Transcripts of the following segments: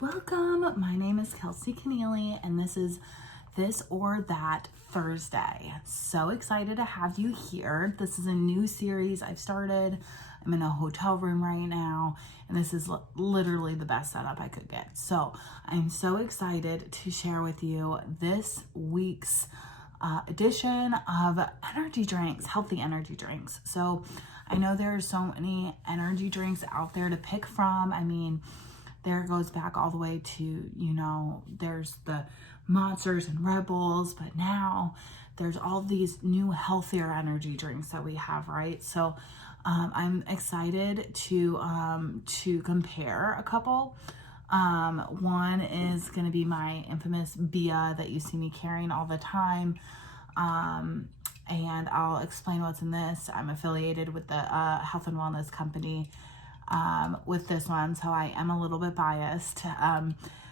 Welcome, my name is Kelsey Conneely, and this is This or That Thursday. So excited to have you here. This is a new series I've started. I'm in a hotel room right now, and this is literally the best setup I could get. So I'm so excited to share with you this week's edition of energy drinks, healthy energy drinks. So I know there are so many energy drinks out there to pick from. I mean, there goes back all the way to, there's the Monsters and Red Bulls, but now there's all these new healthier energy drinks that we have, right? So I'm excited to compare a couple. One is going to be my infamous Bia that you see me carrying all the time. And I'll explain what's in this. I'm affiliated with the health and wellness company with this one, so I am a little bit biased.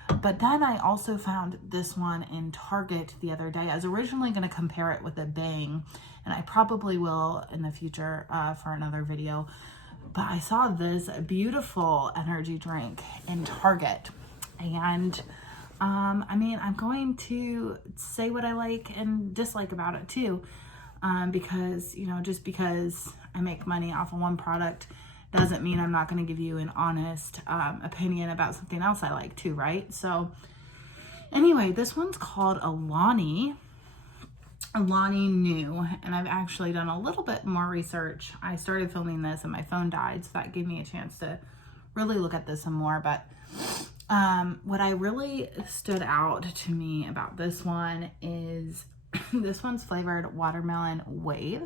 But then I also found this one in Target the other day. I was originally going to compare it with a Bang, and I probably will in the future for another video. But I saw this beautiful energy drink in Target, and I'm going to say what I like and dislike about it too, because just because I make money off of one product doesn't mean I'm not going to give you an honest opinion about something else I like too, right? So anyway, this one's called Alani New, and I've actually done a little bit more research. I started filming this and my phone died, so that gave me a chance to really look at this some more. But what I really stood out to me about this one is this one's flavored watermelon wave,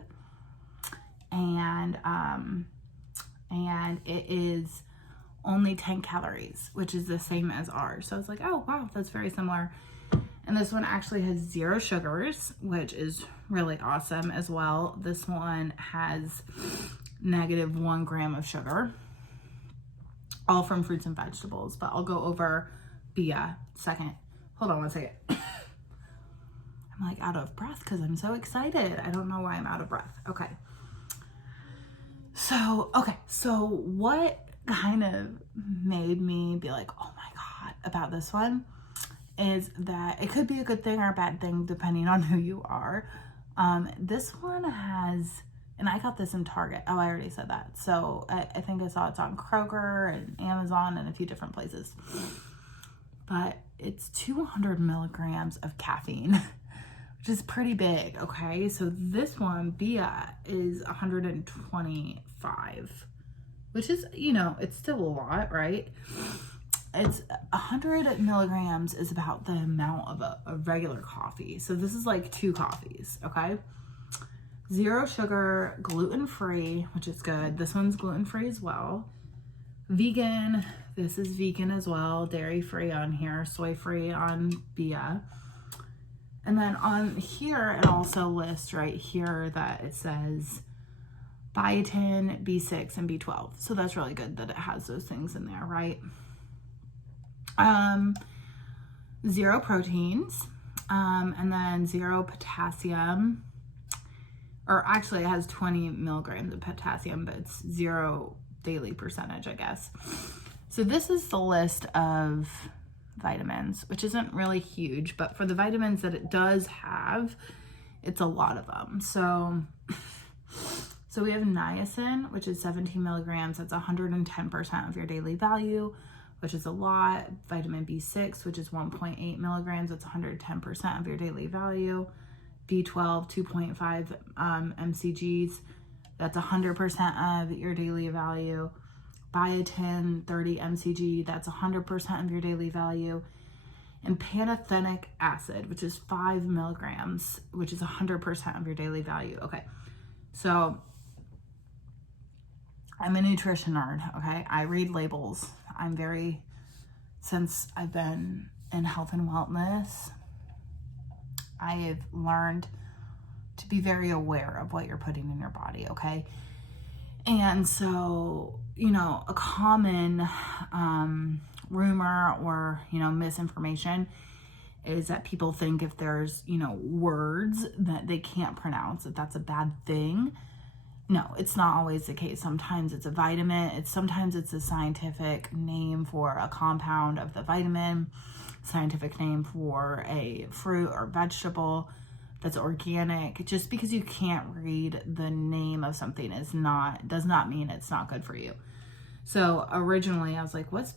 and it is only 10 calories, which is the same as ours. So I was like, oh wow, that's very similar. And this one actually has 0 sugars, which is really awesome as well. This one has -1 gram of sugar, all from fruits and vegetables. But I'll go over Bia second. Hold on one second. I'm like out of breath because I'm so excited. I don't know why I'm out of breath. Okay. So what kind of made me be like, oh my God, about this one is that it could be a good thing or a bad thing depending on who you are. This one has, and I got this in Target. Oh, I already said that. So I think I saw it's on Kroger and Amazon and a few different places. But it's 200 milligrams of caffeine, which is pretty big, okay? So this one, Bia, is 125, which is, it's still a lot, right? It's 100 milligrams is about the amount of a regular coffee. So this is like 2 coffees, okay? 0 sugar, gluten-free, which is good. This one's gluten-free as well. Vegan, this is vegan as well. Dairy-free on here, soy-free on Bia. And then on here, it also lists right here that it says biotin, B6, and B12. So that's really good that it has those things in there, right? 0 proteins, and then 0 potassium, or actually it has 20 milligrams of potassium, but it's 0 daily percentage, I guess. So this is the list of vitamins, which isn't really huge, but for the vitamins that it does have, it's a lot of them. So we have niacin, which is 17 milligrams. That's 110% of your daily value, which is a lot. Vitamin B6, which is 1.8 milligrams. That's 110% of your daily value. B12, 2.5 mcgs. That's 100% of your daily value. Biotin, 30 mcg. That's 100% of your daily value. And pantothenic acid, which is 5 milligrams, which is 100% of your daily value. Okay, so I'm a nutrition nerd, okay? I read labels. Since I've been in health and wellness, I've learned to be very aware of what you're putting in your body, okay? And so, a common rumor or, misinformation is that people think if there's, words that they can't pronounce, that that's a bad thing. no, it's not always the case. Sometimes it's a vitamin. Sometimes it's a scientific name for a compound of the vitamin, scientific name for a fruit or vegetable that's organic. Just because you can't read the name of something does not mean it's not good for you. So originally I was like, what's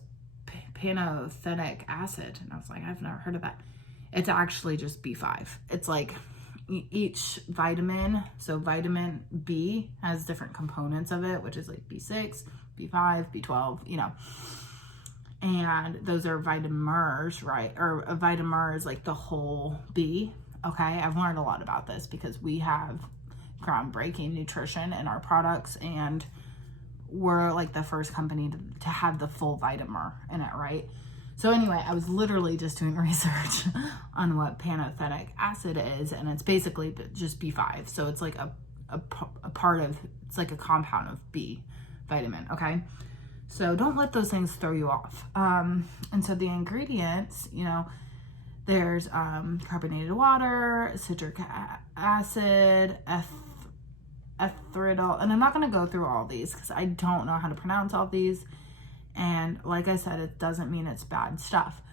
pantothenic acid? And I was like, I've never heard of that. It's actually just B5. It's like each vitamin, so vitamin B has different components of it, which is like B6, B5, B12, you know, and those are vitamins, right? Or a vitamin is like the whole B. Okay, I've learned a lot about this because we have groundbreaking nutrition in our products, and we're like the first company to have the full vitamin in it, right? So anyway, I was literally just doing research on what pantothenic acid is, and it's basically just B5. So it's like a part of, it's like a compound of B vitamin, okay? So don't let those things throw you off. And so the ingredients, you know, there's carbonated water, citric acid, erythritol, and I'm not going to go through all these because I don't know how to pronounce all these. And like I said, it doesn't mean it's bad stuff.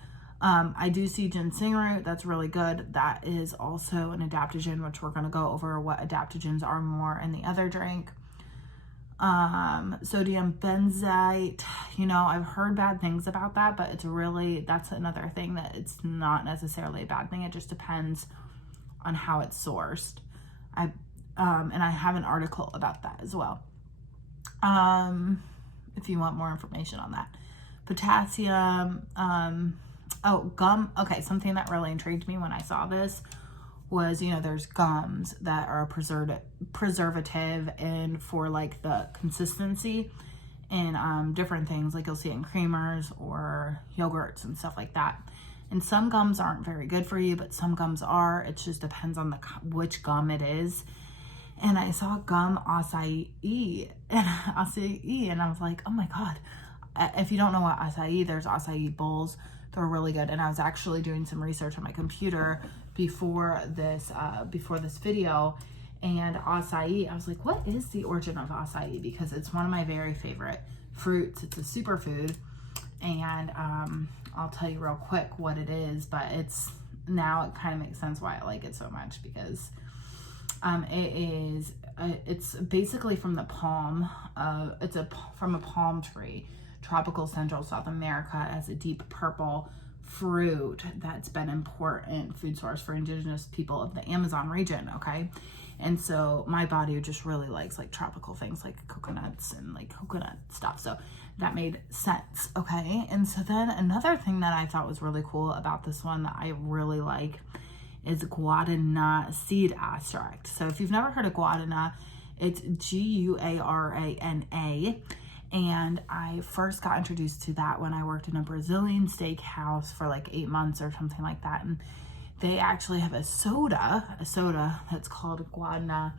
I do see ginseng root. That's really good. That is also an adaptogen, which we're going to go over what adaptogens are more in the other drink. Sodium benzoate, you know, I've heard bad things about that, but it's really, that's another thing that it's not necessarily a bad thing. It just depends on how it's sourced. And I have an article about that as well. If you want more information on that. Potassium, gum. Okay, something that really intrigued me when I saw this was, you know, there's gums that are a preservative and for like the consistency and different things, like you'll see in creamers or yogurts and stuff like that. And some gums aren't very good for you, but some gums are. It just depends on which gum it is. And I saw gum acai, and I was like, oh my God. If you don't know what acai, there's acai bowls. They're really good. And I was actually doing some research on my computer before this video, and acai, I was like, what is the origin of acai? Because it's one of my very favorite fruits. It's a superfood, and I'll tell you real quick what it is, but it kind of makes sense why I like it so much, because it's basically from the palm. From a palm tree, tropical Central South America, as a deep purple fruit that's been important food source for indigenous people of the Amazon region. Okay, and so my body just really likes like tropical things like coconuts and like coconut stuff. So that made sense. Okay, and so then another thing that I thought was really cool about this one that I really like is guarana seed extract. So if you've never heard of guarana, it's Guarana. And I first got introduced to that when I worked in a Brazilian steakhouse for like 8 months or something like that. And they actually have a soda that's called guarana,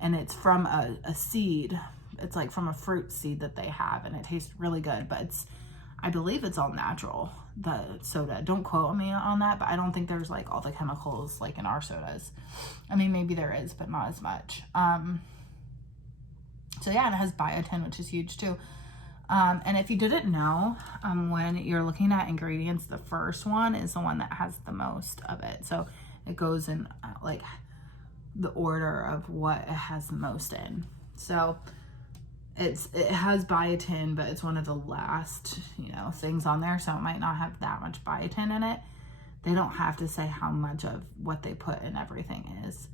and it's from a seed. It's like from a fruit seed that they have, and it tastes really good, but I believe it's all natural, the soda. Don't quote me on that, but I don't think there's like all the chemicals like in our sodas. I mean, maybe there is, but not as much. So yeah, and it has biotin, which is huge too. And if you didn't know, when you're looking at ingredients, the first one is the one that has the most of it. So it goes in like the order of what it has the most in. So it has biotin, but it's one of the last, things on there. So it might not have that much biotin in it. They don't have to say how much of what they put in everything is.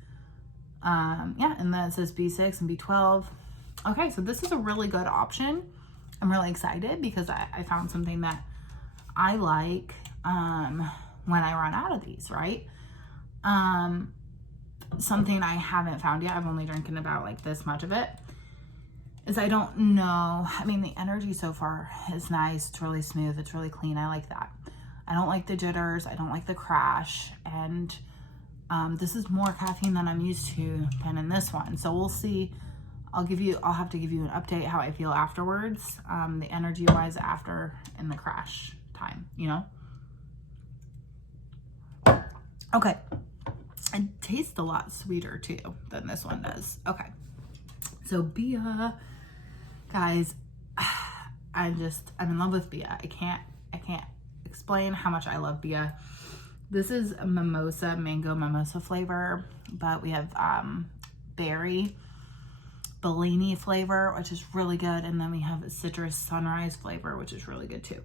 Yeah, and then it says B6 and B12. Okay, so this is a really good option. I'm really excited because I found something that I like when I run out of these, right? Something I haven't found yet, I've only drinking about like this much of it, is I don't know. I mean, the energy so far is nice. It's really smooth. It's really clean. I like that. I don't like the jitters. I don't like the crash. And this is more caffeine than I'm used to than in this one. So we'll see. I'll have to give you an update how I feel afterwards, the energy wise after in the crash time, Okay. It tastes a lot sweeter too than this one does. Okay. So Bia, guys, I'm in love with Bia. I can't explain how much I love Bia. This is a mango mimosa flavor, but we have berry Bellini flavor, which is really good. And then we have a citrus sunrise flavor, which is really good too.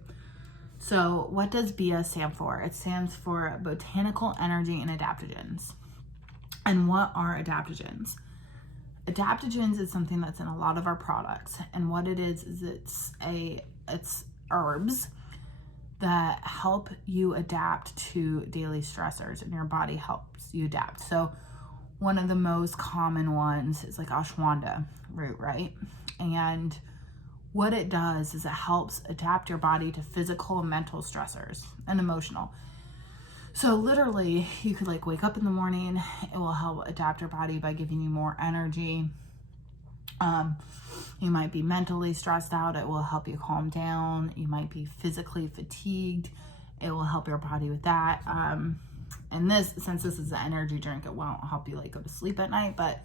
So what does BIA stand for? It stands for Botanical Energy and Adaptogens. And what are adaptogens? Adaptogens is something that's in a lot of our products. And what it is it's herbs that help you adapt to daily stressors, and your body helps you adapt. So one of the most common ones is like ashwagandha root, right? And what it does is it helps adapt your body to physical and mental stressors and emotional. So literally you could like wake up in the morning, it will help adapt your body by giving you more energy. You might be mentally stressed out, it will help you calm down. You might be physically fatigued, it will help your body with that. And since this is an energy drink, it won't help you like go to sleep at night, but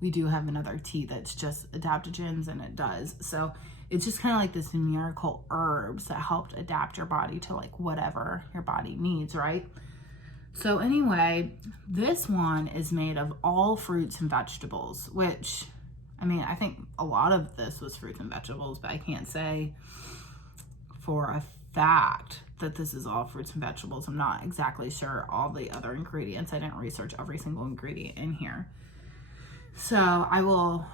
we do have another tea that's just adaptogens, and it does. So it's just kind of like this miracle herbs that helped adapt your body to like whatever your body needs, right? So anyway, this one is made of all fruits and vegetables, which, I mean, I think a lot of this was fruits and vegetables, but I can't say for a fact that this is all fruits and vegetables. I'm not exactly sure all the other ingredients. I didn't research every single ingredient in here. So I will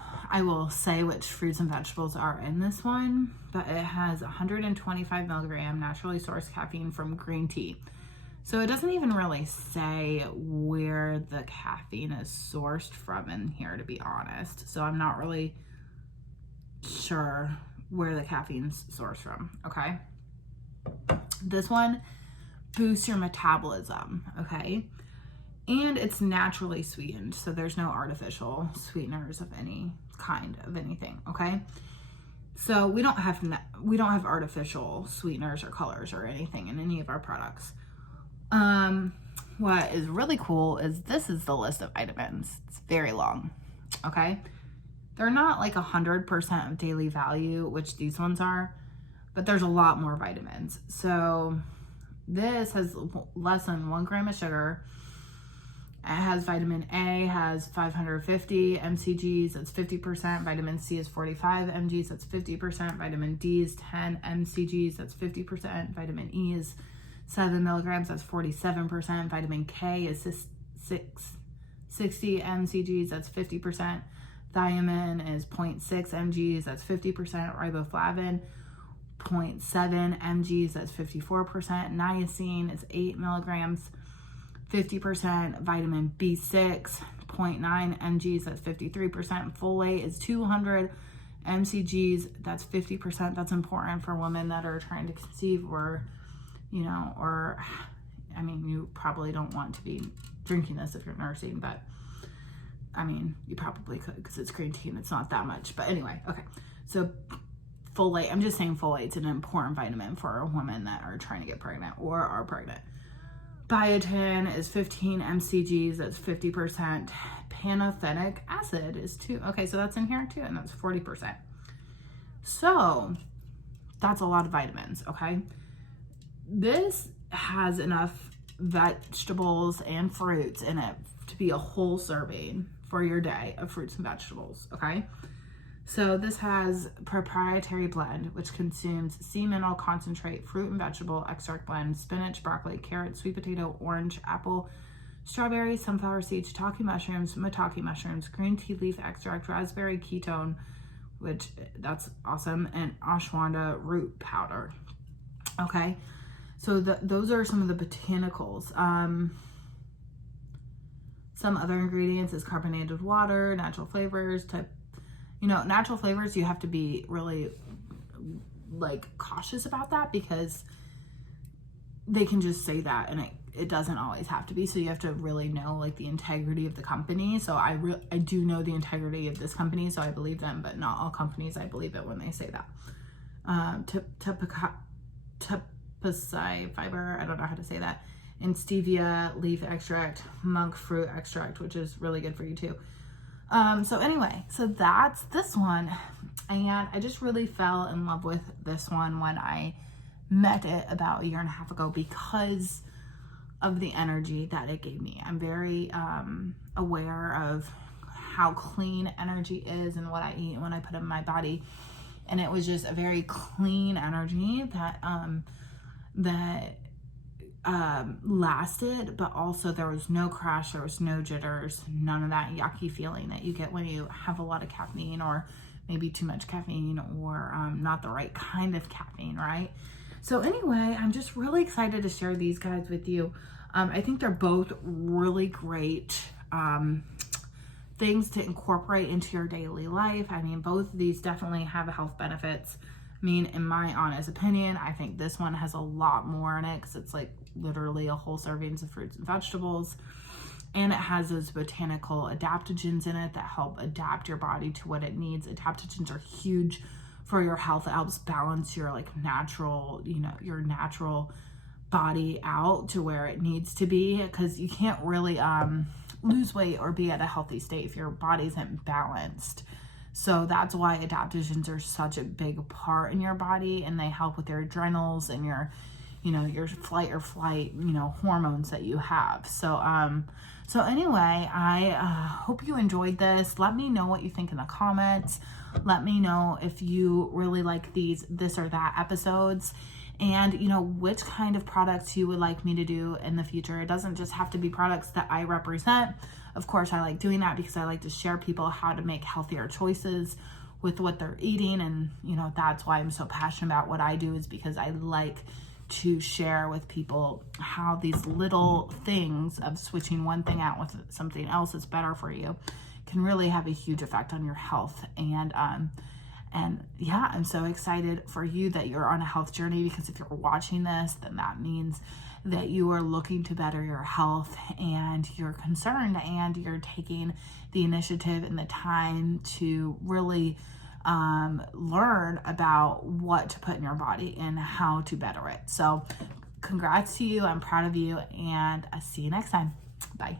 say which fruits and vegetables are in this one, but it has 125 milligram naturally sourced caffeine from green tea. So it doesn't even really say where the caffeine is sourced from in here, to be honest. So I'm not really sure where the caffeine's sourced from, okay? This one boosts your metabolism, okay? And it's naturally sweetened, so there's no artificial sweeteners of any kind of anything, okay? So we don't have artificial sweeteners or colors or anything in any of our products. What is really cool is this is the list of vitamins. It's very long, okay? They're not like 100% of daily value, which these ones are, but there's a lot more vitamins. So this has less than 1 gram of sugar. It has vitamin A, has 550 mcgs, that's 50%. Vitamin C is 45 mgs, that's 50%. Vitamin D is 10 mcgs, that's 50%. Vitamin E is 7 milligrams, that's 47%. Vitamin K is 60 mcgs, that's 50%. Thiamine is 0.6 mgs, that's 50%. Riboflavin, 0.7 mgs, that's 54%. Niacin is 8 milligrams, 50%. Vitamin B6, 0.9 mgs, that's 53%. Folate is 200 mcgs, that's 50%. That's important for women that are trying to conceive, or, I mean, you probably don't want to be drinking this if you're nursing, but I mean, you probably could because it's green tea and it's not that much. But anyway, okay. So folate, I'm just saying folate's an important vitamin for women that are trying to get pregnant or are pregnant. Biotin is 15 mcgs, that's 50%. Pantothenic acid is 2. Okay, so that's in here too, and that's 40%. So that's a lot of vitamins, okay? This has enough vegetables and fruits in it to be a whole serving for your day of fruits and vegetables, okay? So this has proprietary blend, which consumes sea mineral concentrate, fruit and vegetable extract blend, spinach, broccoli, carrot, sweet potato, orange, apple, strawberry, sunflower seeds, shiitake mushrooms, maitake mushrooms, green tea leaf extract, raspberry ketone, which that's awesome, and ashwagandha root powder, okay? So those are some of the botanicals. Some other ingredients is carbonated water, natural flavors, natural flavors, you have to be really like cautious about that because they can just say that and it doesn't always have to be. So you have to really know like the integrity of the company. So I do know the integrity of this company, so I believe them, but not all companies I believe it when they say that. Tapasai fiber, I don't know how to say that. And stevia leaf extract, monk fruit extract, which is really good for you too. So anyway, so that's this one. And I just really fell in love with this one when I met it about a year and a half ago because of the energy that it gave me. I'm very aware of how clean energy is and what I eat and what I put in my body. And it was just a very clean energy that lasted, but also there was no crash, there was no jitters, none of that yucky feeling that you get when you have a lot of caffeine, or maybe too much caffeine, or not the right kind of caffeine, right? So anyway, I'm just really excited to share these guys with you. I think they're both really great things to incorporate into your daily life. I mean, both of these definitely have health benefits. I mean, in my honest opinion, I think this one has a lot more in it because it's like literally a whole servings of fruits and vegetables. And it has those botanical adaptogens in it that help adapt your body to what it needs. Adaptogens are huge for your health. It helps balance your like natural, your natural body out to where it needs to be, because you can't really lose weight or be at a healthy state if your body isn't balanced. So that's why adaptogens are such a big part in your body, and they help with your adrenals and your flight or flight, hormones that you have. So anyway, I hope you enjoyed this. Let me know what you think in the comments. Let me know if you really like this or that episodes, and which kind of products you would like me to do in the future. It doesn't just have to be products that I represent. Of course, I like doing that because I like to share people how to make healthier choices with what they're eating. And, that's why I'm so passionate about what I do, is because I like to share with people how these little things of switching one thing out with something else that's better for you can really have a huge effect on your health. And yeah, I'm so excited for you that you're on a health journey, because if you're watching this, then that means that you are looking to better your health, and you're concerned, and you're taking the initiative and the time to really learn about what to put in your body and how to better it. So congrats to you. I'm proud of you, and I'll see you next time. Bye.